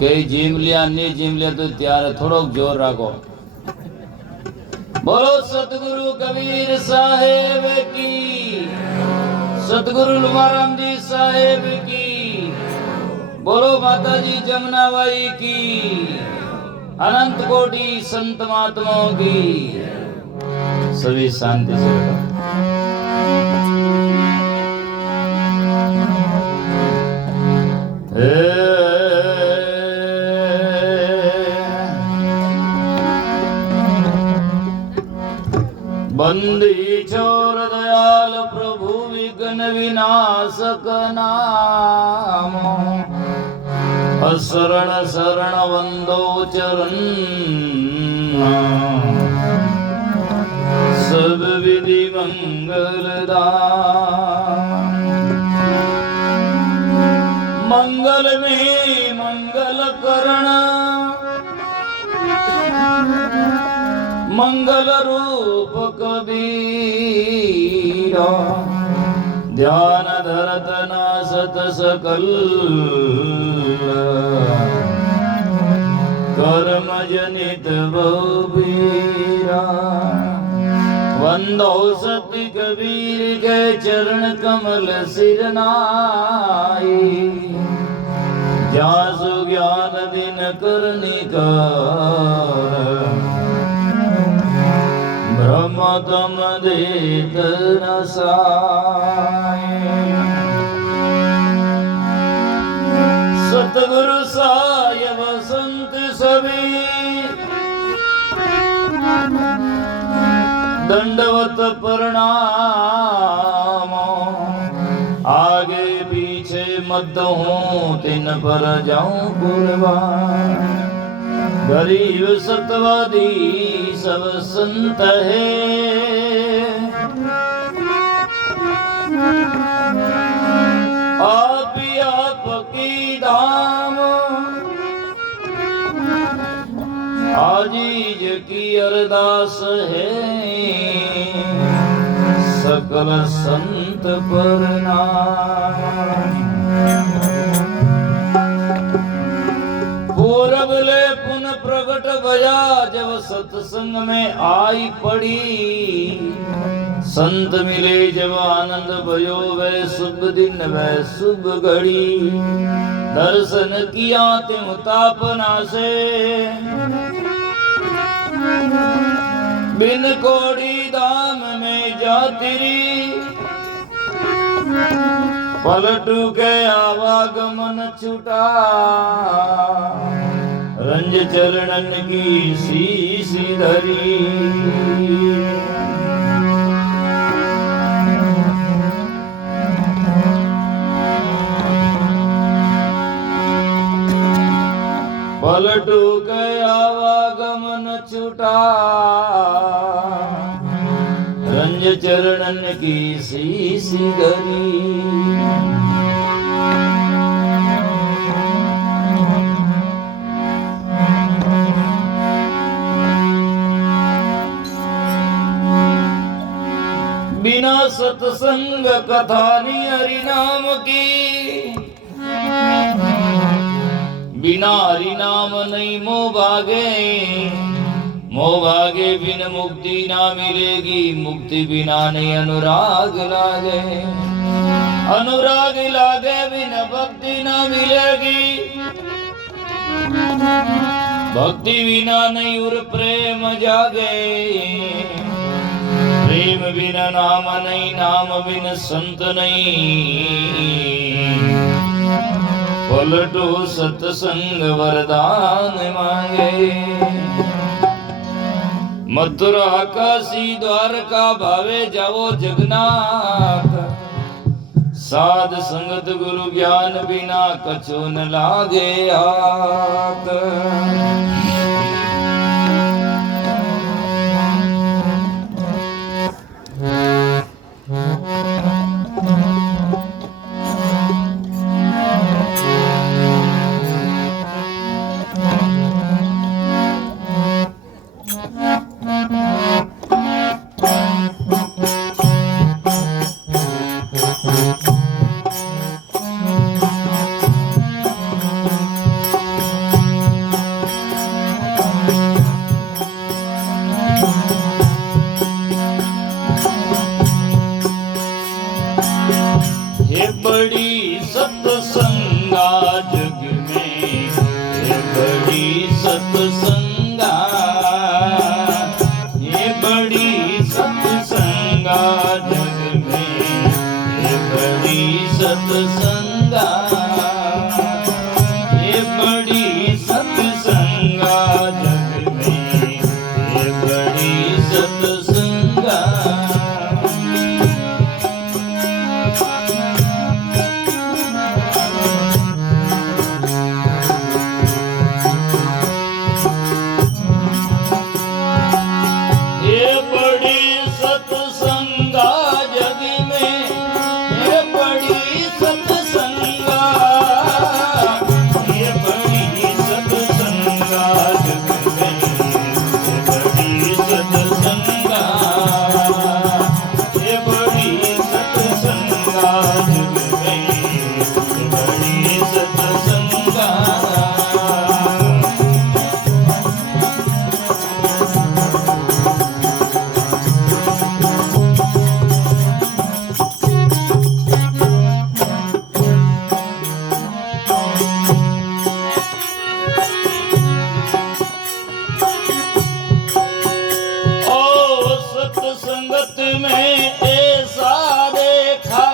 कई जीम लिया नहीं जीम लिया तो त्यार थोड़ो जोर रखो। बोलो सतगुरु कबीर साहेब की, सतगुरु लुमाराम जी साहेब की, बोलो माता जी जमुनाबाई की, अनंत कोटि संत महात्माओं की। सभी शांति से बंदी छोर दयाल प्रभु विघ्न विनाशक नाम, शरण शरण वंदो चरण, सब विधि मंगलदान। मंगल में मंगल करण, मंगल रूप कबीरा, ध्यान धरत नासत सकल, कर्म जनित बहुबीरा। वंदो सति कबीर के चरण कमल सिर नाई, जासु ज्ञान दिन करनिकार, ब्रह्म तम देत न साय। सतगुरु साय बसंत सभी, दंडवत प्रणाम, आगे पीछे मत हूँ तिन पर जाऊं कुर्बान। गरीब सतवादी सब संत है, आप ही आप की धाम, आजीज की अरदास है, सकल संत प्रणाम। पूरब ले पुन प्रगट भया, जब सत्संग में आई पड़ी, संत मिले जब आनंद भयो, वह शुभ दिन वह शुभ घड़ी। दर्शन किया त्यों तापना से, बिन कोड़ी धाम में जातिरी, पलटू के आवागमन छुटा, रंज चरणन की शीश धरी। पलटू के आवागमन छुटा, रंज चरणन की शीश धरी। बिना सत्संग कथा नी हरि नाम की, बिना हरि नाम नहीं मोह भागे, मोह भागे बिन मुक्ति ना मिलेगी, मुक्ति बिना नहीं अनुराग लागे, अनुराग लागे बिन भक्ति ना मिलेगी, भक्ति बिना नहीं उर प्रेम जागे, प्रेम बिना नाम नहीं, नाम बिन संत नहीं। पलटो सत्संग वरदान मांगे, मथुरा काशी द्वारका भावे जाओ जगन्नाथ, साध संगत गुरु ज्ञान बिना कछु न लागे हाथ। बड़ी सत्संगा जग में, ये बड़ी सत्संगा, ये बड़ी सत्संगा जग में, ये बड़ी सत्संगा, ये बड़ी सत्संगा जग में, ये बड़ी सत्संगा। संगत में ऐसा देखा,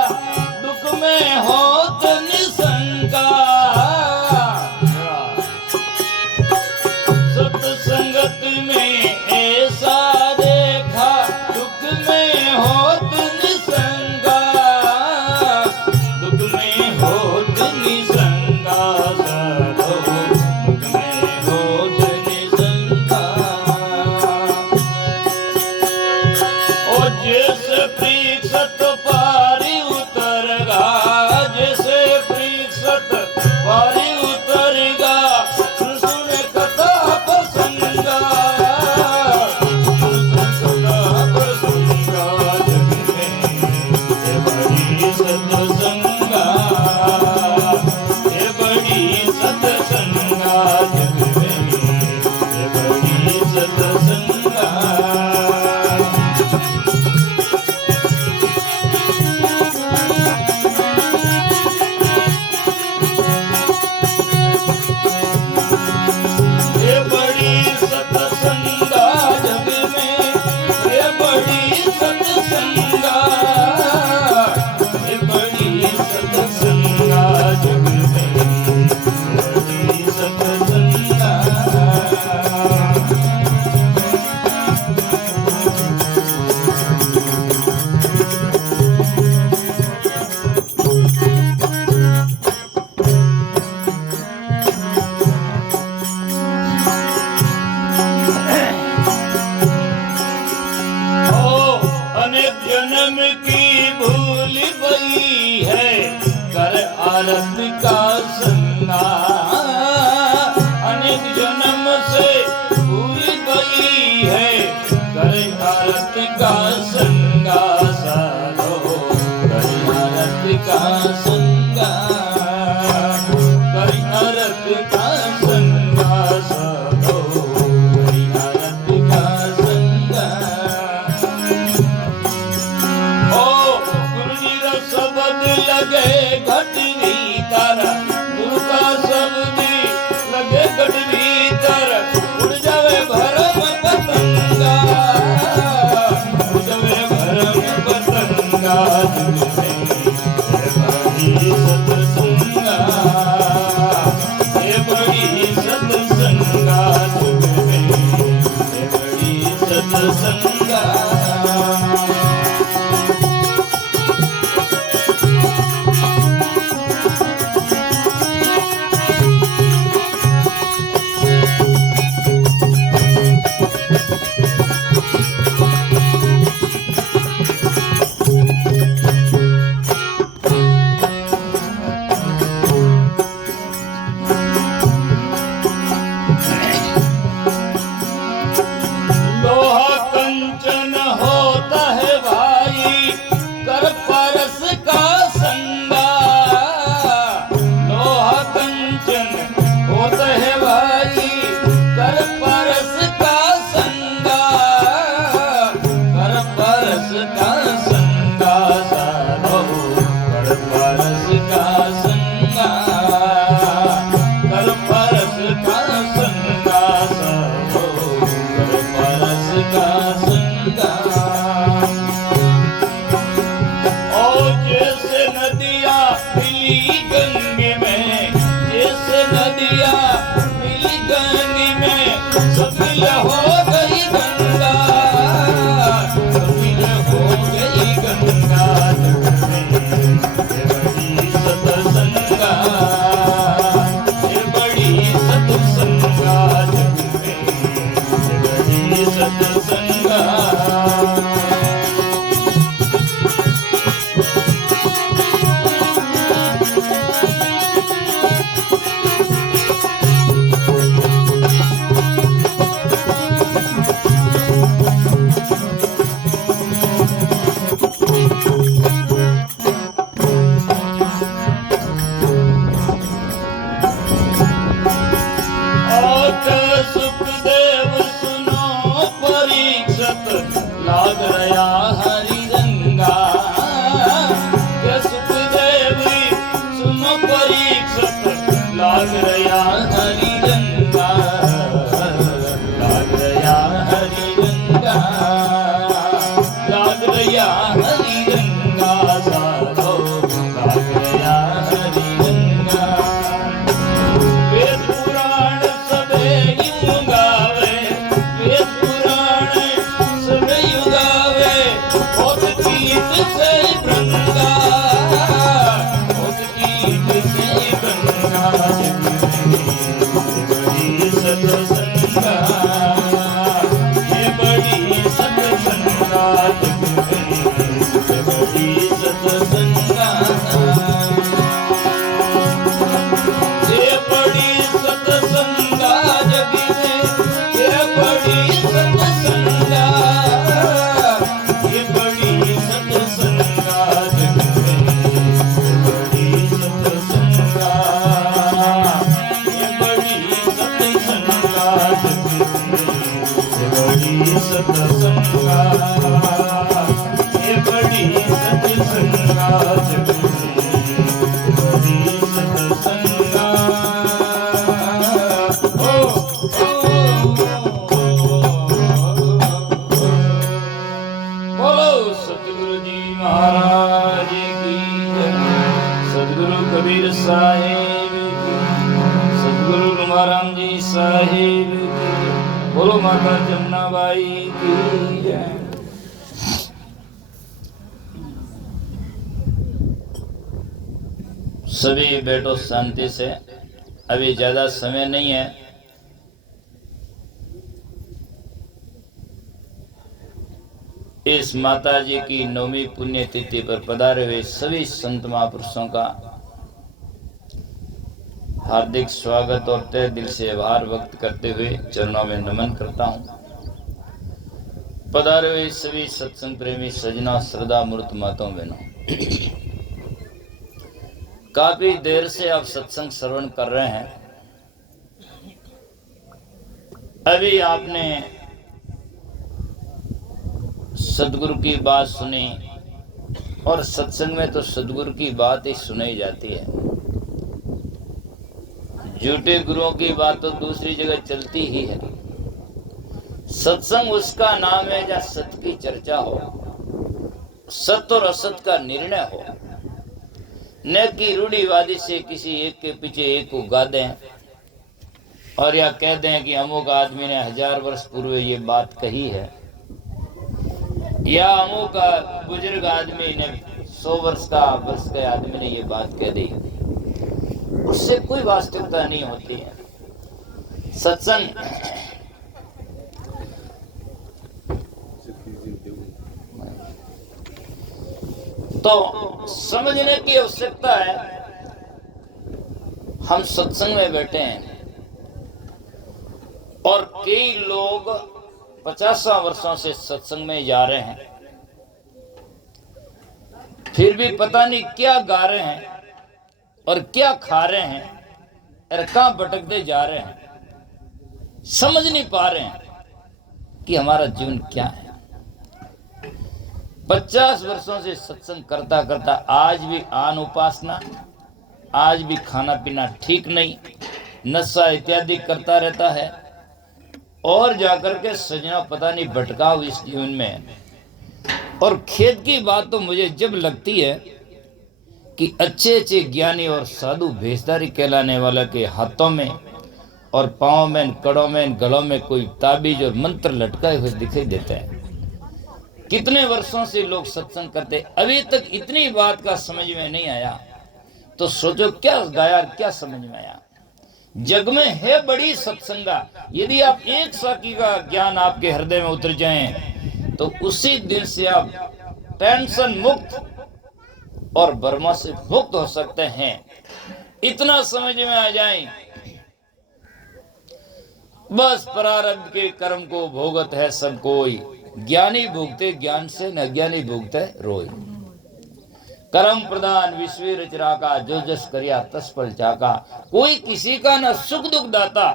दुख में होत निशंका। सत्संगत में ऐसा देखा, दुख में होत निशंका, दुख में होत निशंका, दुख में होत निशंका। जैसे परीक्षत पारी उतरगा, जैसे परीक्षत पारी उतरगा, सुन कथा प्रसंगा, कथा प्रसंगा जग में, ये बड़ी सत्संगा, ये बड़ी सत्संगा जग में, ये बड़ी सत्संगा। जन्म की भूल गई है, कर आरत का संगा, अनेक जन्म से भूल गई है, कर आरत का संगा, साधो कर आरत का संगा, कर आरत का संगा, साधो कर आरत का संगा। शब्द लगे घट तारा, परीक्षत लाग रया हरि रंगा, लाग रया हरि रंगा, लाग रया हरि रंगा साधो, लाग रया हरि रंगा। वेद पुराण सबे यूं गावे, वेद पुराण सबे यूं गावे, बहुत गीत से रंगा, बहुत गीत से रंगा, बड़ी सत्संगा, ये बड़ी सत्संगा, बड़ी सत्संगा, ये बड़ी सत्संगा जग में, ये बड़ी सत्संगा, ये बड़ी सत्संगा जग में, बड़ी सत्संगा, ये बड़ी सत्संगा जग में, बड़ी सत्संगा, ये बड़ी सत्संगा जग में, बड़ी सत्संगा। बोलो सतगुरु जी महाराज की जय, सतगुरु कबीर साहिब की, सतगुरु रुमाराम जी साहिब की, बोलो माता जमुनाबाई की जय। सभी बैठो शांति से, अभी ज्यादा समय नहीं है। इस माता जी की नौवीं पुण्यतिथि पर पधारे हुए सभी संत महापुरुषों का हार्दिक स्वागत और तहे दिल से आभार व्यक्त करते हुए चरणों में नमन करता हूँ। पधारे हुए सभी सत्संग प्रेमी सजना श्रद्धा मूर्त माताओं बहनों, काफी देर से आप सत्संग श्रवण कर रहे हैं। अभी आपने सदगुरु की बात सुनी, और सत्संग में तो सदगुरु की बात ही सुनाई जाती है। झूठे गुरुओं की बात तो दूसरी जगह चलती ही है। सत्संग उसका नाम है जहाँ सत्य की चर्चा हो, सत्य और असत का निर्णय हो, न कि रूढ़िवादी से किसी एक के पीछे एक को गा दें और या कह दें कि अमुक आदमी ने 1000 वर्ष पूर्व ये बात कही है, या अमुक बुजुर्ग आदमी ने 100 वर्ष के आदमी ने ये बात कह दी। उससे कोई वास्तविकता नहीं होती है। सत्संग तो समझने की आवश्यकता है। हम सत्संग में बैठे हैं और कई लोग 50 वर्षों से सत्संग में जा रहे हैं, फिर भी पता नहीं क्या गा रहे हैं और क्या खा रहे हैं और कहां भटकते जा रहे हैं। समझ नहीं पा रहे हैं कि हमारा जीवन क्या है। 50 वर्षों से सत्संग करता करता आज भी आन उपासना, आज भी खाना पीना ठीक नहीं, नशा इत्यादि करता रहता है और जाकर के सजना पता नहीं भटकाव इस जीवन में। और खेद की बात तो मुझे जब लगती है कि अच्छे अच्छे ज्ञानी और साधु भेषधारी कहलाने वाला के हाथों में और पाँव में, कड़ों में, गलों में कोई ताबीज और मंत्र लटकाए हुए दिखाई देते हैं। कितने वर्षों से लोग सत्संग करते, अभी तक इतनी बात का समझ में नहीं आया, तो सोचो क्या गाया, क्या समझ में आया। जग में है बड़ी सत्संगा। यदि आप एक साकी का ज्ञान आपके हृदय में उतर जाए तो उसी दिन से आप टेंशन मुक्त और बर्मा से मुक्त हो सकते हैं। इतना समझ में आ जाए, बस प्रारब्ध के कर्म को भोगत है सब कोई, ज्ञानी भोगते ज्ञान से, न ज्ञानी भोगते रोई। कर्म प्रदान विश्व रचरा का, जो जस करिया तस फल चाका। कोई किसी का न सुख दुख दाता,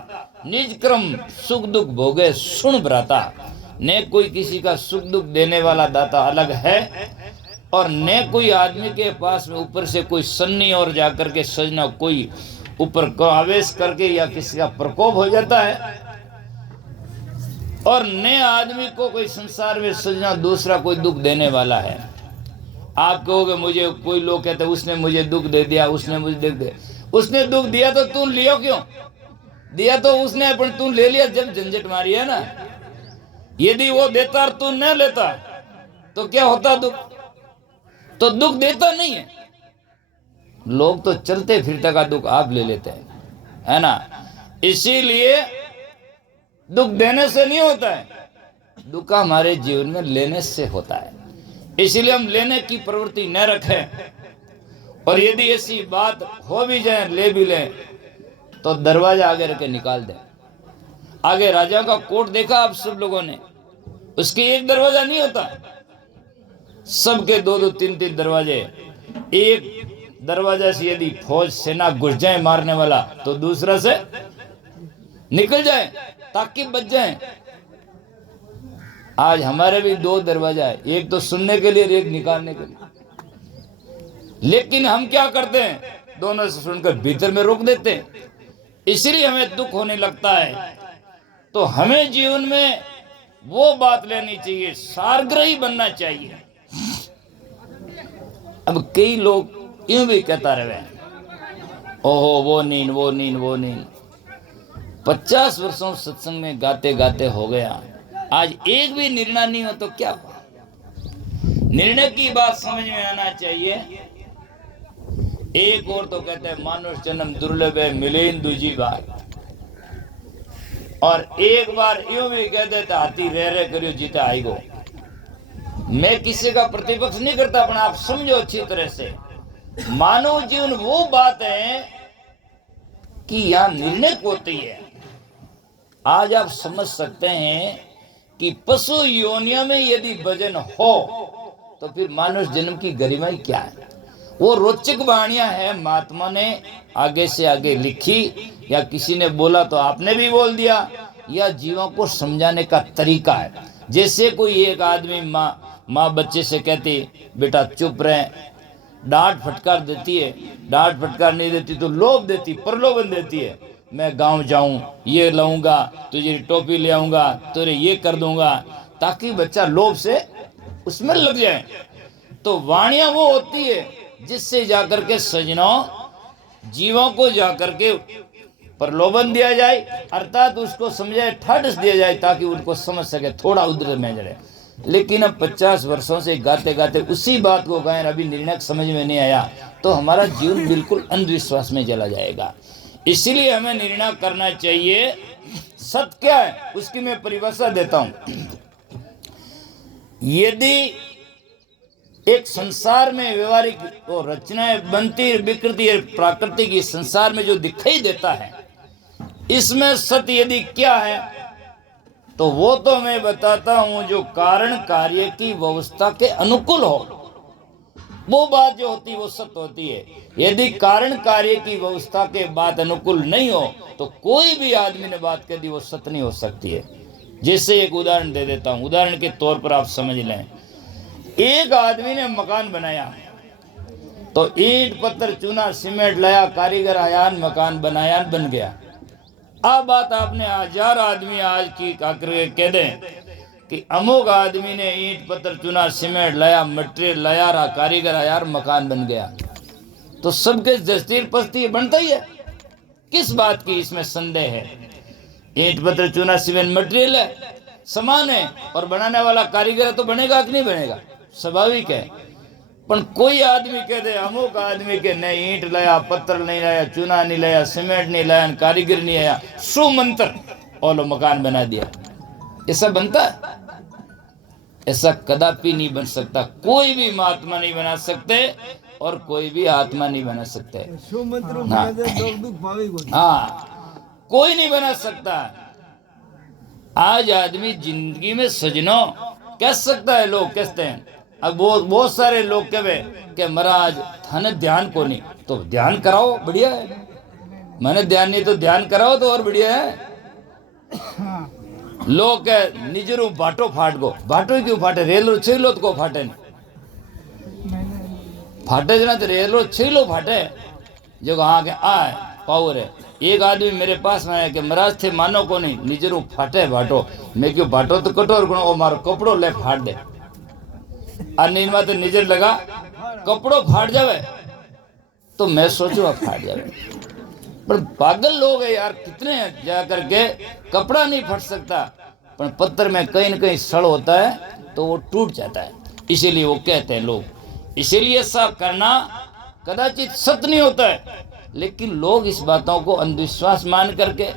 निज क्रम सुख दुख भोगे सुन भ्राता। ने कोई किसी का सुख दुख देने वाला दाता अलग है और न कोई आदमी के पास में ऊपर से कोई सन्नी और जाकर के सजना कोई ऊपर को आवेश करके या किसी का प्रकोप हो जाता है, और न आदमी को कोई संसार में सजना दूसरा कोई दुख देने वाला है। आप कहोगे मुझे, कोई लोग कहते हैं उसने मुझे दुख दे दिया, उसने मुझे दुख दे, उसने दुख दिया तो तू लियो क्यों? दिया तो उसने, पर तू ले लिया जब झंझट मारी है ना। यदि वो देता और तू न लेता तो क्या होता? दुख तो दुख देता नहीं है। लोग तो चलते फिरते का दुख आप ले लेते हैं, है ना। इसीलिए दुख देने से नहीं होता है, दुख हमारे जीवन में लेने से होता है। इसीलिए हम लेने की प्रवृत्ति न रखें, और यदि ऐसी बात हो भी जाए, ले भी लें, तो दरवाजा आगे रख के निकाल दें। आगे राजा का कोर्ट देखा आप सब लोगों ने, उसके एक दरवाजा नहीं होता, सबके दो दो तीन तीन दरवाजे। एक दरवाजा से यदि फौज सेना घुस जाए मारने वाला, तो दूसरा से निकल जाए ताकि बच जाए। आज हमारे भी दो दरवाजा है, एक तो सुनने के लिए और एक निकालने के लिए। लेकिन हम क्या करते हैं, दोनों से सुनकर भीतर में रोक देते हैं। इसलिए हमें दुख होने लगता है। तो हमें जीवन में वो बात लेनी चाहिए, सारग्रही बनना चाहिए। अब कई लोग यूं भी कहता रहे, ओहो वो नींद वो नींद वो नींद। 50 वर्षों सत्संग में गाते गाते हो गया, आज एक भी निर्णय नहीं हो तो क्या हुआ? निर्णय की बात समझ में आना चाहिए। एक और तो कहते हैं मानुष जन्म दुर्लभ है, मिले दूजी बार। और एक बार यूं भी कह देता, हाथी रह रहे करियो जीता आएगो। मैं किसी का प्रतिपक्ष नहीं करता, अपना आप समझो अच्छी तरह से। मानव जीवन वो बात है कि यहां निर्णय होती है। आज आप समझ सकते हैं कि पशु योनियों में यदि भजन हो तो फिर मानव जन्म की गरिमाई क्या है? वो रोचक वाणियां है, महात्मा ने आगे से आगे लिखी, या किसी ने बोला तो आपने भी बोल दिया, या जीवों को समझाने का तरीका है। जैसे कोई एक आदमी माँ बच्चे से कहती बेटा चुप रहे, डांट फटकार देती है, डांट फटकार नहीं देती तो लोभ देती, प्रलोभन देती है। मैं गांव जाऊं, ये लाऊंगा, तुझे टोपी ले आऊंगा, तुझे ये कर दूंगा, ताकि बच्चा लोभ से उसमें लग जाए। तो वाणियां वो होती है जिससे जाकर के सजनों जीवों को जाकर के प्रलोभन दिया जाए, अर्थात उसको समझाए, ठाडस दिया जाए, ताकि उनको समझ सके, थोड़ा उधर में जड़े। लेकिन अब 50 वर्षों से गाते गाते उसी बात को गाएं, अभी निर्णय समझ में नहीं आया, तो हमारा जीवन बिल्कुल अंधविश्वास में चला जाएगा। इसीलिए हमें निर्णय करना चाहिए। सत्य क्या है उसकी मैं परिभाषा देता हूं। यदि एक संसार में व्यवहारिक और रचनाएं बनती विकृति प्राकृतिक इस संसार में जो दिखाई देता है, इसमें सत्य यदि क्या है तो वो तो मैं बताता हूं, जो कारण कार्य की व्यवस्था के अनुकूल हो वो बात जो होती है वो सत्य होती है। यदि कारण कार्य की व्यवस्था के बात अनुकूल नहीं हो तो कोई भी आदमी ने बात कह दी वो सत्य नहीं हो सकती है। जैसे एक उदाहरण दे देता हूं, उदाहरण के तौर पर आप समझ लें। एक आदमी ने मकान बनाया तो ईंट पत्थर चूना सीमेंट लाया, कारीगर आया, मकान बनाया, बन गया। अब बात आपने 1000 आदमी आज की कह दें कि अमुक आदमी ने ईंट पत्थर चूना सीमेंट लाया, मटेरियल लाया, रहा कारीगर आया, मकान बन गया, तो सबके जस्तीर पस्ती बनता ही है। किस बात की इसमें संदेह है? ईंट पत्थर चूना सीमेंट मटेरियल है, समान है, और बनाने वाला कारीगर तो बनेगा कि नहीं बनेगा? स्वाभाविक है। पर कोई आदमी कह दे अमुक आदमी के नहीं ईंट लाया, पत्थर नहीं लाया, चूना नहीं लाया, सीमेंट नहीं लाया, कारीगर नहीं आया, सुमंत्र और मकान बना दिया, ऐसा बनता है? ऐसा कदापि नहीं बन सकता। कोई भी महात्मा नहीं बना सकते और कोई भी आत्मा नहीं बना सकते। हाँ, कोई नहीं बना सकता। आज आदमी जिंदगी में सजनो कह सकता है, लोग कहते हैं। अब बहुत सारे लोग कहे कि महाराज थाने ध्यान को नहीं, तो ध्यान कराओ, बढ़िया है। मैंने ध्यान नहीं तो ध्यान कराओ तो और बढ़िया है। लोग निजरू बाटो फाट गो, बाटो क्यों फाटे, रेल छेलो को फाटे नहीं। फाटे जना तो रेलो 6 लो फाटे जो हाँ के आए पावर है। एक आदमी मेरे पास में आया कि महाराज थे मानो को नहीं निजरू फाटे भाटो। मैं क्यों भाटो तो कटोर गुणो मारो कपड़ो ले फाड़ दे अनिल में तो निजर लगा कपड़ो फाड़ जावे तो मैं सोचू फाड़ जावे। पर पागल लोग है यार कितने जा करके कपड़ा नहीं फट सकता पर पत्थर में कहीं न कहीं सड़ होता है तो वो टूट जाता है। इसीलिए वो कहते हैं लोग। इसीलिए ऐसा करना कदाचित सत्य नहीं होता है लेकिन लोग इस बातों को अंधविश्वास मान करके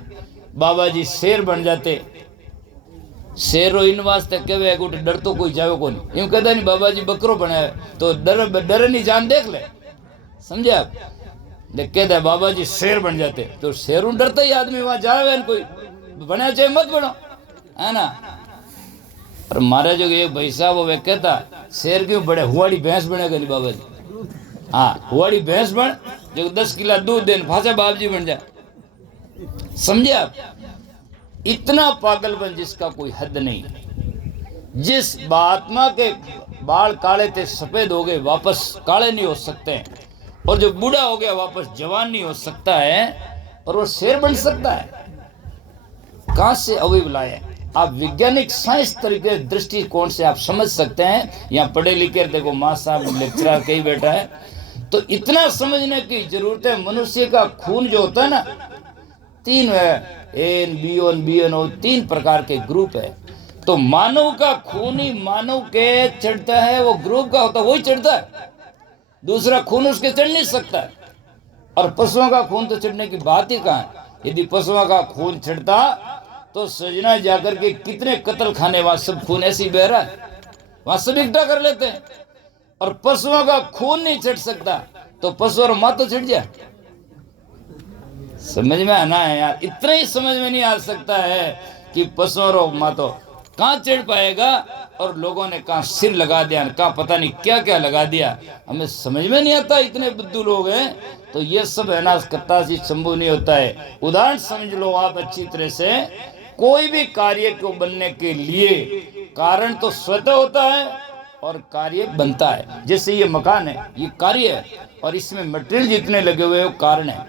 बाबा जी शेर बन जाते। शेरो इन वास्ते कहे गोटे डर तो कोई जावे को नहीं यूं कहता नहीं बाबा जी बकरो बनाए तो डर नहीं जान देख ले समझे आप। कहते हैं बाबा जी शेर बन जाते तो शेरों डरता ही आदमी वहां जावे कोई बना चाहे मत बनो है ना। और मारे जो एक भाई साहब वो कहता शेर क्यों बड़े हुआड़ी भैंस बनेगा नहीं बाबा जी। हाँ हुआड़ी भैंस बन जो 10 किलो दूध देन फाचा बाप जी बन जाए समझे आप। इतना पागलपन जिसका कोई हद नहीं। जिस आत्मा के बाल काले थे सफेद हो गए वापस काले नहीं हो सकते और जो बूढ़ा हो गया वापस जवान नहीं हो सकता है और वो शेर बन सकता है। कहां से अवयव लाए आप वैज्ञानिक साइंस तरीके दृष्टिकोण से आप समझ सकते हैं। यहाँ पढ़े लिखे देखो माँ साहब लेक्चरर कहीं बैठा है तो इतना समझने की जरूरत है। मनुष्य का खून जो होता है ना 3 है एन बी ओ 3 प्रकार के ग्रुप है। तो मानव का खून ही मानव के चढ़ता है वो ग्रुप का होता है वही चढ़ता है दूसरा खून उसके चढ़ नहीं सकता है। और पशुओं का खून तो चढ़ने की बात ही कहाँ है। यदि पशुओं का खून चढ़ता तो सजना जाकर के कितने कत्ल खाने वहां सब खून ऐसी बह रहा है वहां सब इकट्ठा कर लेते हैं। और पशुओं का खून नहीं चढ़ सकता तो पशु और माँ तो चढ़ जाए। समझ में आना है यार इतना ही समझ में नहीं आ सकता है कि पशु और माँ तो कहाँ चढ़ पाएगा और लोगों ने कहाँ सिर लगा दिया कहाँ पता नहीं क्या क्या लगा दिया हमें समझ में नहीं आता। इतने बुद्धू लोग हैं तो ये सब है ना कत्तासी संभव नहीं होता है। उदाहरण समझ लो आप अच्छी तरह से कोई भी कार्य को बनने के लिए कारण तो स्वतः होता है और कार्य बनता है। जैसे ये मकान है ये कार्य है और इसमें मटेरियल जितने लगे हुए वो कारण है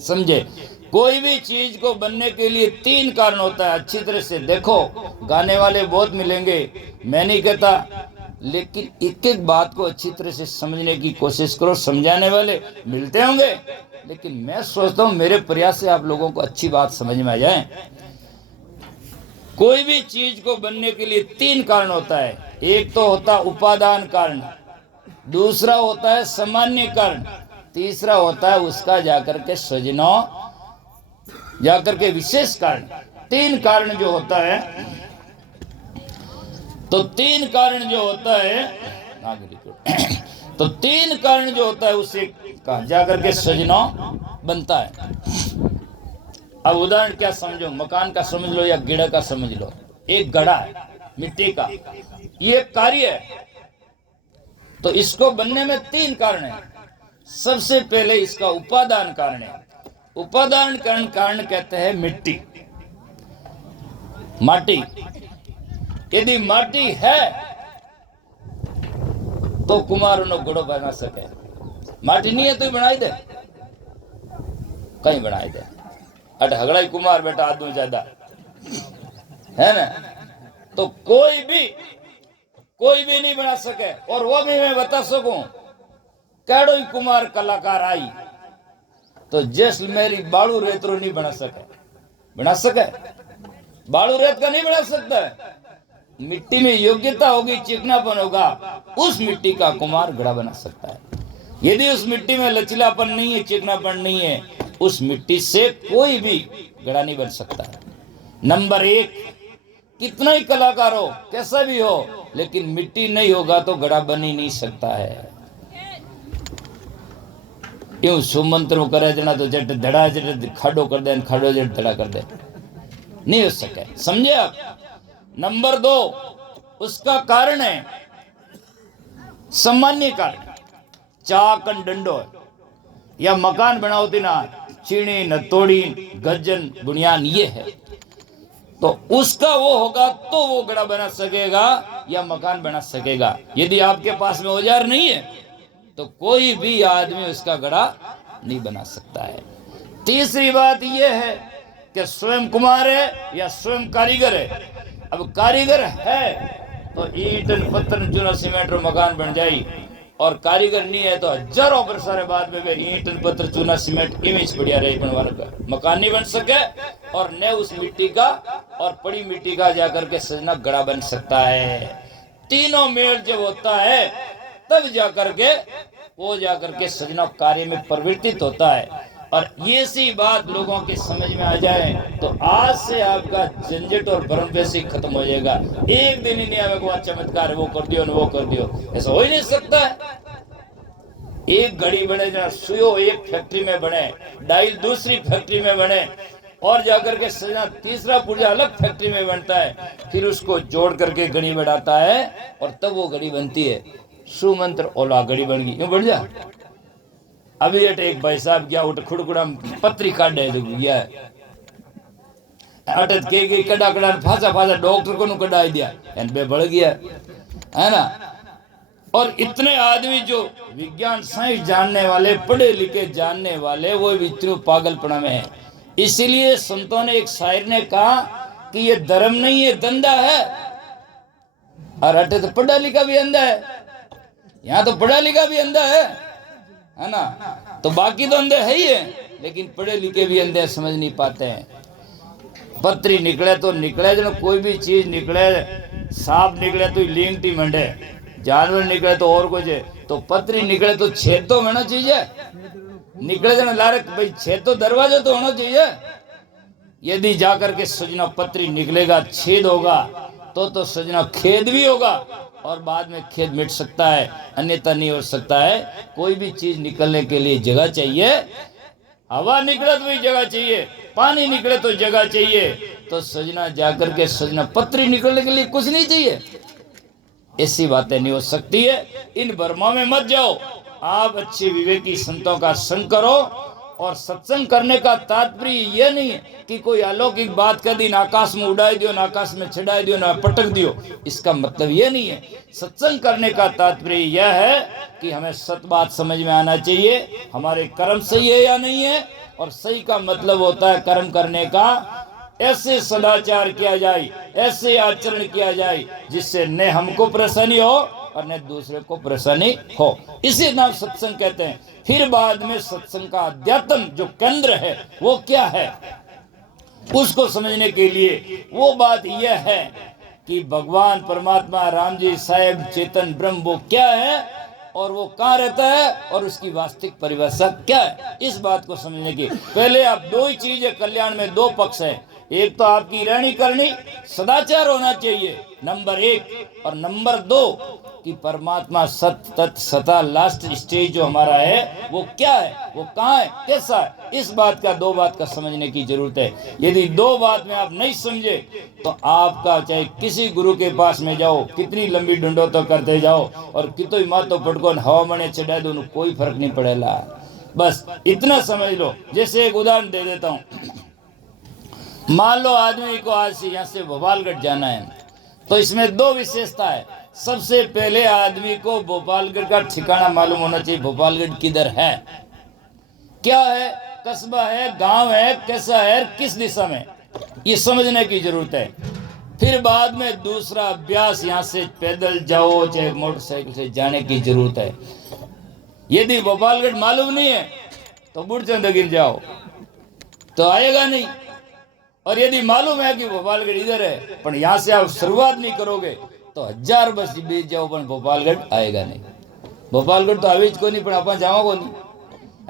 समझे। कोई भी चीज को बनने के लिए 3 कारण होता है। अच्छी तरह से देखो गाने वाले बहुत मिलेंगे मैं नहीं कहता लेकिन एक एक बात को अच्छी तरह से समझने की कोशिश करो। समझाने वाले मिलते होंगे लेकिन मैं सोचता हूँ मेरे प्रयास से आप लोगों को अच्छी बात समझ में आ जाए। कोई भी चीज को बनने के लिए 3 कारण होता है। एक तो होता उपादान कारण दूसरा होता है सामान्य कारण तीसरा होता है उसका जाकर के सृजना जाकर के विशेष कारण। 3 कारण जो होता है तो 3 कारण जो होता है तो 3 कारण जो होता है उसे जाकर के सृजना बनता है। अब उदाहरण क्या समझो मकान का समझ लो या गिड़ा का समझ लो। एक गड़ा है मिट्टी का ये कार्य है तो इसको बनने में 3 कारण है। सबसे पहले इसका उपादान कारण है। उपादान कारण कहते हैं मिट्टी माटी। यदि माटी है तो कुमार घोड़ो बना सके। माटी नहीं है तो बनाई दे कहीं बनाई दे अट हगड़ा कुमार बेटा आदमी ज्यादा है ना। तो कोई भी नहीं बना सके। और वो भी मैं बता सकूं केड़ो ही कुमार कलाकार आई तो जैसलमेरी बालू रेतरो नहीं बना सके बालू रेत का नहीं बना सकता है। मिट्टी में योग्यता होगी चिकनापन होगा उस मिट्टी का कुमार घड़ा बना सकता है। यदि उस मिट्टी में लचीलापन नहीं है चिकनापन नहीं है उस मिट्टी से कोई भी घड़ा नहीं बन सकता है। नंबर 1 कितना ही कलाकार हो कैसा भी हो लेकिन मिट्टी नहीं होगा तो घड़ा बन ही नहीं सकता है। यूं सुमंत्रों करे जना तो जट धड़ा जट खाडो कर दे खाडो जट धड़ा कर दे नहीं हो सके समझे आप। नंबर 2 उसका कारण है सामान्य कारण। चाकन डंडो या मकान बनाओती ना चीनी नतोड़ी गज्जन बुनियान ये है तो उसका वो होगा तो वो घड़ा बना सकेगा या मकान बना सकेगा। यदि आपके पास में औजार नहीं है तो कोई भी आदमी उसका घड़ा नहीं बना सकता है। तीसरी बात यह है कि स्वयं कुम्हार है या स्वयं कारीगर है। अब कारीगर है तो ईंट पत्थर चूना सीमेंट और मकान बन जाई, और कारीगर नहीं है तो हजारों वर्ष बाद में ईंट पत्थर चूना सीमेंट इमेज बढ़िया रहे बनवा का मकान नहीं बन सके, और न उस मिट्टी का और पड़ी मिट्टी का जाकर के सजना गड़ा बन सकता है। तीनों मेल जब होता है तब जाकर के वो जाकर के सजना कार्य में परिवर्तित होता है। और ये सी बात लोगों की समझ में आ जाए तो आज से आपका झंझट और भ्रम वैसे ही खत्म हो जाएगा। एक दिन ही नहीं आएगा चमत्कार वो कर दियो वो कर दियो, ऐसा हो ही नहीं सकता है। एक घड़ी बने जरा सुयो एक फैक्ट्री में बने, डायल दूसरी फैक्ट्री में बने, और जाकर के सजना तीसरा पुर्जा अलग फैक्ट्री में बनता है, फिर उसको जोड़ करके घड़ी बढ़ाता है और तब वो घड़ी बनती है। सुमंत्र ओला घड़ी बन गई, क्यों बढ़ जा। अभी एक भाई साहब गया उठ खुड़कुड़ा पत्री काट गया अटक के गई कड़ा कड़ा फांसा फांसा डॉक्टर को कड़ा दिया बे बढ़ गया है ना। और इतने आदमी जो विज्ञान साइंस जानने वाले पढ़े लिखे जानने वाले वो इतने पागलपना में है। इसीलिए संतों ने एक शायर ने कहा कि ये धर्म नहीं है धंधा है। और अटे तो पढ़ा लिखा भी अंधा है, यहाँ तो पढ़ा लिखा भी अंधा है ना। तो बाकी तो अंधे है ही है, लेकिन पढ़े लिखे भी अंधे समझ नहीं पाते हैं। पत्री निकले तो निकले, जो कोई भी चीज निकले, सांप निकले तो लिंगटी मंडे, जानवर निकले तो और कुछ है, तो पत्री निकले तो छेद तो होना चाहिए। निकले जन लारक भाई छेद तो दरवाजा तो होना चाहिए। यदि जाकर के सजना पत्री निकलेगा छेद होगा तो सजना खेद भी होगा, और बाद में खेद मिट सकता है, अन्यथा नहीं हो सकता है। कोई भी चीज निकलने के लिए जगह चाहिए। हवा निकले तो भी जगह चाहिए, पानी निकले तो जगह चाहिए, तो सजना जाकर के सजना पत्री निकलने के लिए कुछ नहीं चाहिए। ऐसी बातें नहीं हो सकती है। इन भ्रमों में मत जाओ। आप अच्छे विवेकी संतों का संग करो। और सत्संग करने का तात्पर्य यह नहीं है कि कोई अलौकिक बात कर दी, ना आकाश में उड़ाई दियो, ना आकाश में छिड़ाई दियो, ना पटक दियो। इसका मतलब यह नहीं है। सत्संग करने का तात्पर्य यह है कि हमें सत्य बात समझ में आना चाहिए, हमारे कर्म सही है या नहीं है। और सही का मतलब होता है कर्म करने का ऐसे सदाचार किया जाए, ऐसे आचरण किया जाए जिससे न हमको परेशानी हो और न दूसरे को परेशानी हो। इसी नाम सत्संग कहते हैं। फिर बाद में सत्संग का अध्यात्म जो केंद्र है वो क्या है, उसको समझने के लिए वो बात यह है कि भगवान परमात्मा राम जी साहेब चेतन ब्रह्म वो क्या है और वो कहाँ रहता है और उसकी वास्तविक परिभाषा क्या है। इस बात को समझने की पहले आप दो ही चीज है, कल्याण में दो पक्ष है। एक तो आपकी रहनी करनी सदाचार होना चाहिए नंबर 1, और नंबर 2 कि परमात्मा सत्य तत् सता लास्ट स्टेज जो हमारा है वो क्या है, वो कहाँ है, कैसा है। इस बात का दो बात का समझने की जरूरत है। यदि दो बात में आप नहीं समझे तो आपका चाहे किसी गुरु के पास में जाओ, कितनी लंबी डंडो तो करते जाओ और कितों मातो पटको हवा मने चढ़ा दो, कोई फर्क नहीं पड़ेगा। बस इतना समझ लो। जैसे एक उदाहरण दे देता हूँ। मान लो आदमी को आज से यहाँ से भोपालगढ़ जाना है, तो इसमें दो विशेषता है। सबसे पहले आदमी को भोपालगढ़ का ठिकाना मालूम होना चाहिए। भोपालगढ़ किधर है, क्या है, कस्बा है, गांव है, कैसा है, किस दिशा में, ये समझने की जरूरत है। फिर बाद में दूसरा अभ्यास, यहाँ से पैदल जाओ चाहे मोटरसाइकिल से जाने की जरूरत है। यदि भोपालगढ़ मालूम नहीं है तो बुढ़चंद गिर जाओ तो आएगा नहीं। और यदि मालूम है कि भोपालगढ़ इधर है पर यहाँ से आप शुरुआत नहीं करोगे तो 1000 बस बीत जाओ पर भोपालगढ़ आएगा नहीं। भोपालगढ़ तो आवेज को नहीं, पर अपन जाओ को नहीं,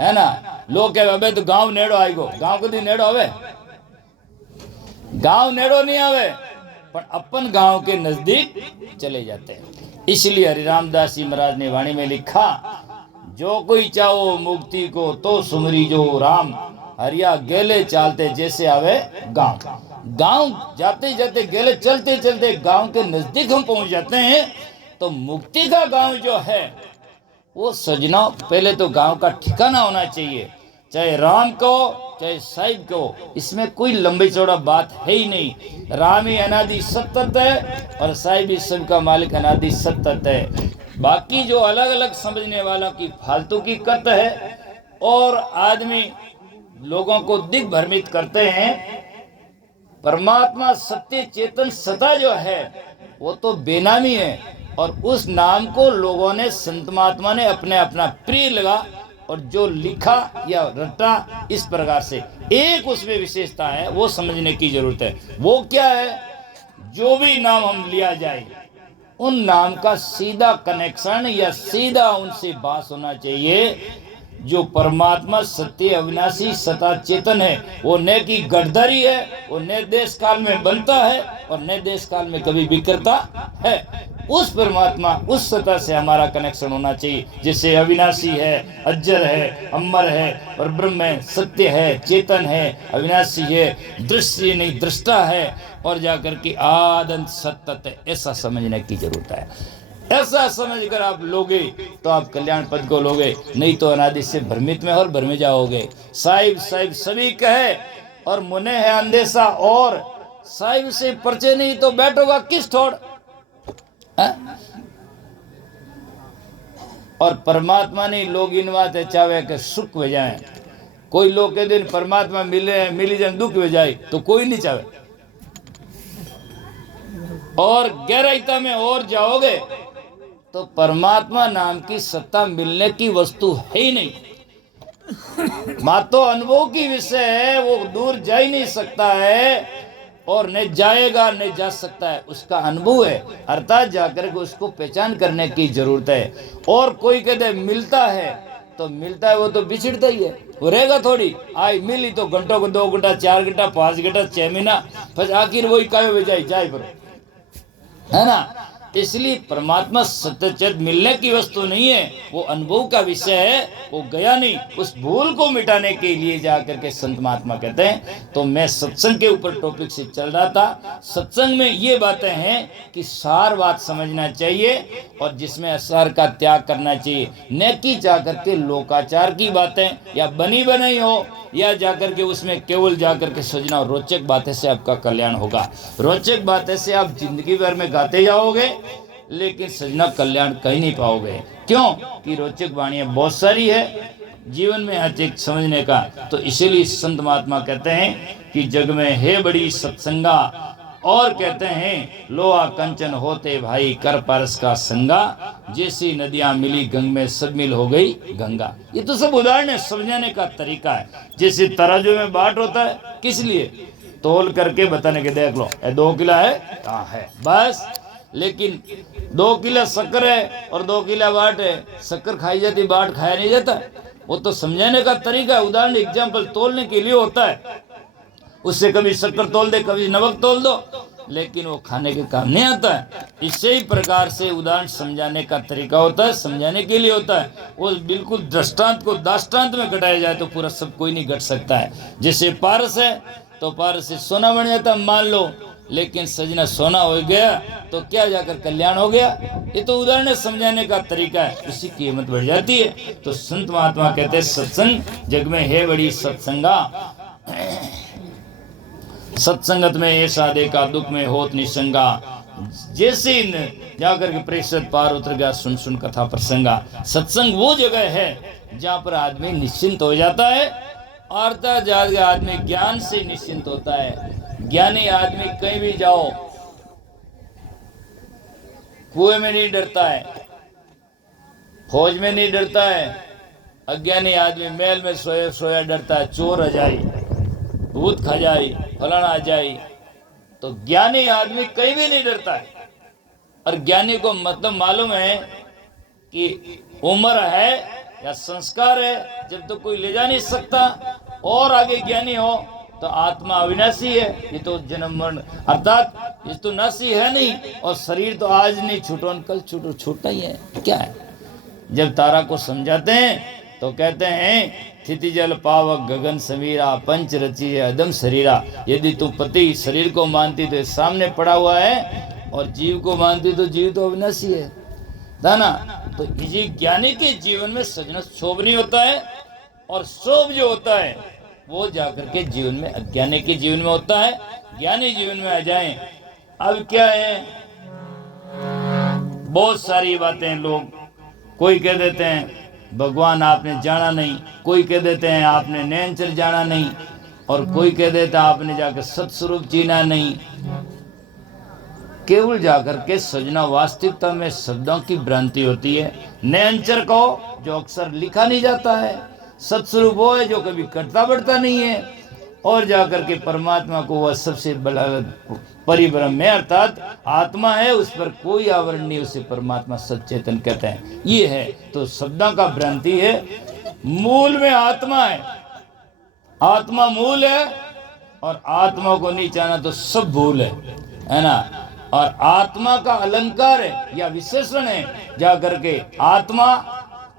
है ना। लोग कहे अबे तो गांव नेड़ो आएगो, गांव कदी नेड़ो आवे, गांव नेड़ो नहीं आवे, पर अपन गांव के नजदीक चले जाते हैं। इसलिए हरि रामदास जी महाराज ने वाणी में लिखा, जो कोई चाहो मुक्ति को तो सुमरी जो राम, हरिया गेले चालते जैसे आवे गांव। गांव जाते जाते गेले चलते चलते गांव के नजदीक हम पहुंच जाते हैं। तो मुक्ति का गांव जो है वो सजना पहले तो गांव का ठिकाना होना चाहिए, चाहे राम को चाहे साहिब को, इसमें कोई लंबी चौड़ा बात है ही नहीं। राम ही अनादि सतत है और साहिब ही सबका मालिक अनादि सतत है। बाकी जो अलग अलग समझने वाला की फालतू की कत है और आदमी लोगों को दिग्भ्रमित करते हैं। परमात्मा सत्य चेतन सता जो है वो तो बेनामी है और उस नाम को लोगों ने, संत महात्मा ने अपने अपना प्रिय लगा और जो लिखा या रटा इस प्रकार से। एक उसमें विशेषता है, वो समझने की जरूरत है। वो क्या है? जो भी नाम हम लिया जाए उन नाम का सीधा कनेक्शन या सीधा उनसे बात होना चाहिए। जो परमात्मा सत्य अविनाशी सता चेतन है वो न की गठधरी है, वो न देश काल में बनता है और न देश काल में कभी बिखरता है। उस परमात्मा, उस सत्ता से हमारा कनेक्शन होना चाहिए, जिससे अविनाशी है, अजर है, अमर है और ब्रह्म है, सत्य है, चेतन है, अविनाशी है, दृश्य नहीं दृष्टा है और जाकर के आदंत सत्य है। ऐसा समझने की जरूरत है। ऐसा समझकर आप लोगे तो आप कल्याण पद को लोगे, नहीं तो अनादि से भ्रमित में और भ्रमे जाओगे। साहिब साहिब सभी कहे और मुने है अंदेशा, और साहिब से परिचय नहीं तो बैठोगा किस ठोड़। और परमात्मा ने लोग इन बात चाहे कि सुख हो जाए। कोई लोग के दिन परमात्मा मिली जाए दुख हो जाए तो कोई नहीं चाहे। और गहराईता में और जाओगे तो परमात्मा नाम की सत्ता मिलने की वस्तु है ही नहीं। मातो अनुभव की विषय है, वो दूर जा ही नहीं सकता है और न जाएगा न जा सकता है, उसका अनुभव है। अर्थात जाकर के उसको पहचान करने की जरूरत है। और कोई कहते मिलता है तो मिलता है, वो तो बिछड़ता ही है, वो रहेगा थोड़ी। आई मिली तो घंटों को 2 घंटा 4 घंटा 5 घंटा 6 महीना, फिर आखिर वही कायो जाए पर, है ना। इसलिए परमात्मा सत्यचेत मिलने की वस्तु नहीं है, वो अनुभव का विषय है। वो गया नहीं, उस भूल को मिटाने के लिए जाकर के संत महात्मा कहते हैं। तो मैं सत्संग के ऊपर टॉपिक से चल रहा था। सत्संग में ये बातें हैं कि सार बात समझना चाहिए और जिसमें असार का त्याग करना चाहिए, न कि जाकर के लोकाचार की बातें या बनी बनाई हो या जाकर के उसमें केवल जाकर के सजना। रोचक बातें से आपका कल्याण होगा। रोचक बातें से आप जिंदगी भर में गाते जाओगे लेकिन सजना कल्याण कहीं नहीं पाओगे। क्यों कि रोचक वाणियां बहुत सारी है जीवन में हर एक समझने का। तो इसीलिए संत महात्मा कहते हैं कि जग में है बड़ी सत्संगा, और कहते हैं लोहा कंचन होते भाई कर परस का संगा, जैसी नदियां मिली गंग में सब मिल हो गई गंगा। ये तो सब उदाहरण है, समझाने का तरीका है। जैसे तराजू में बाट होता है, किस लिए? तोल करके बताने के, देख लो 2 किलो है, कहाँ है बस। लेकिन 2 किलो शक्कर है और 2 किलो बाट है, शक्कर खाई जाती, बाट खाया नहीं जाता। वो तो समझाने का तरीका है, उदाहरण एग्जाम्पल तोलने के लिए होता है। उससे कभी शक्कर तोल दे, कभी नमक तोल दो, लेकिन वो खाने के काम नहीं आता है। इसी प्रकार से उदाहरण समझाने का तरीका होता है, समझाने के लिए होता है। वो बिल्कुल दृष्टांत को दाष्टांत में घटाया जाए तो पूरा सब कोई नहीं घट सकता है। जैसे पारस है तो पारस से सोना बन जाता मान लो, लेकिन सजना सोना हो गया तो क्या जाकर कल्याण हो गया? ये तो उदाहरण समझाने का तरीका है, इसकी कीमत बढ़ जाती है। तो संत महात्मा कहते हैं सत्संग जग में है बड़ी सत्संगा, सत्संगत में ऐसा देखा दुख में होत निसंगा, जैसे जाकर के प्रेषित पार उतर गया सुन सुन कथा प्रसंगा। सत्संग वो जगह है जहाँ पर आदमी निश्चिंत हो जाता है, अर्थात जाकर आदमी ज्ञान से निश्चिंत होता है। ज्ञानी आदमी कहीं भी जाओ कुएं में नहीं डरता है, फौज में नहीं डरता है। अज्ञानी आदमी महल में सोया सोया डरता है, चोर आ जाए, भूत खा जाए, फलाना आ जाए। तो ज्ञानी आदमी कहीं भी नहीं डरता है। और ज्ञानी को मतलब मालूम है कि उम्र है या संस्कार है, जब तो कोई ले जा नहीं सकता। और आगे ज्ञानी हो तो आत्मा अविनाशी है, ये तो जन्म मरण अर्थात ये तो नाशी है नहीं, और शरीर तो आज नहीं छूटो कल छूटो, छूटना ही है। क्या है? जब तारा को समझाते हैं तो कहते हैं स्थिति जल पावक गगन समीरा, पंच रची अदम शरीरा। यदि तुम पति शरीर को मानती तो सामने पड़ा हुआ है, और जीव को मानती तो जीव तो अविनाशी है ना। तो इसी ज्ञानी के जीवन में सजना शोभ नहीं होता है, और शोभ जो होता है वो जाकर के जीवन में, अज्ञानी के जीवन में होता है, ज्ञानी जीवन में आ जाएं। अब क्या है, बहुत सारी बातें लोग, कोई कह देते हैं भगवान आपने जाना नहीं, कोई कह देते हैं आपने नैनचर जाना नहीं, और कोई कह देता है आपने जाकर सत्स्वरूप जीना नहीं। केवल जाकर के सजना वास्तविकता में शब्दों की भ्रांति होती है। नैनचर को जो अक्सर लिखा नहीं जाता है, सत्स्वरूप वो है जो कभी कटता बढ़ता नहीं है, और जाकर के परमात्मा को वह सबसे बड़ा परिब्रह्म है, अर्थात आत्मा है, उस पर कोई आवरण नहीं, उसे परमात्मा सचेतन कहते हैं। ये है तो शब्दों का भ्रांति है। मूल में आत्मा है, आत्मा मूल है, और आत्मा को नहीं जाना तो सब भूल है ना। और आत्मा का अलंकार है या विशेषण है, जाकर के आत्मा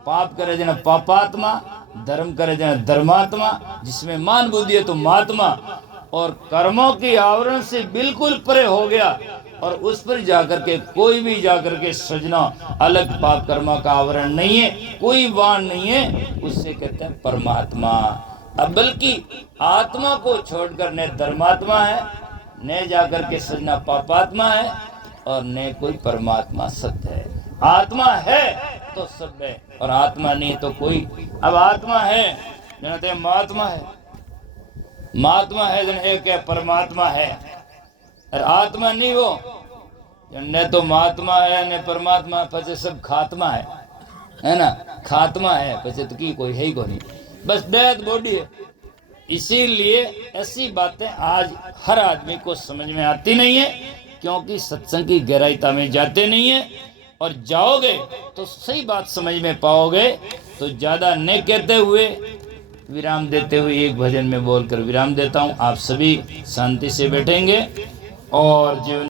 पाप करे जना पापात्मा, धर्म करे जना धर्मात्मा, जिसमें मान बुद्धि है तो महात्मा, और कर्मों के आवरण से बिल्कुल परे हो गया, और उस पर जाकर के कोई भी जाकर के सजना अलग पाप कर्मों का आवरण नहीं है, कोई वाण नहीं है, उससे कहते हैं परमात्मा। अब बल्कि आत्मा को छोड़कर न धर्मात्मा है, न जाकर के सजना पापात्मा है, और न कोई परमात्मा सत्य है। आत्मा है तो सब है, और आत्मा नहीं तो कोई। अब आत्मा है जनते महात्मा है, महात्मा है जन एक है, परमात्मा है, और आत्मा नहीं वो न तो महात्मा है न परमात्मा, पचे सब खात्मा है ना, खात्मा है, पचे तो की कोई है ही को नहीं, बस डेथ बॉडी है। इसीलिए ऐसी बातें आज हर आदमी को समझ में आती नहीं है, क्योंकि सत्संग की गहराईता में जाते नहीं है, और जाओगे तो सही बात समझ में पाओगे। तो ज्यादा न कहते हुए, विराम देते हुए एक भजन में बोलकर विराम देता हूँ। आप सभी शांति से बैठेंगे और जीवन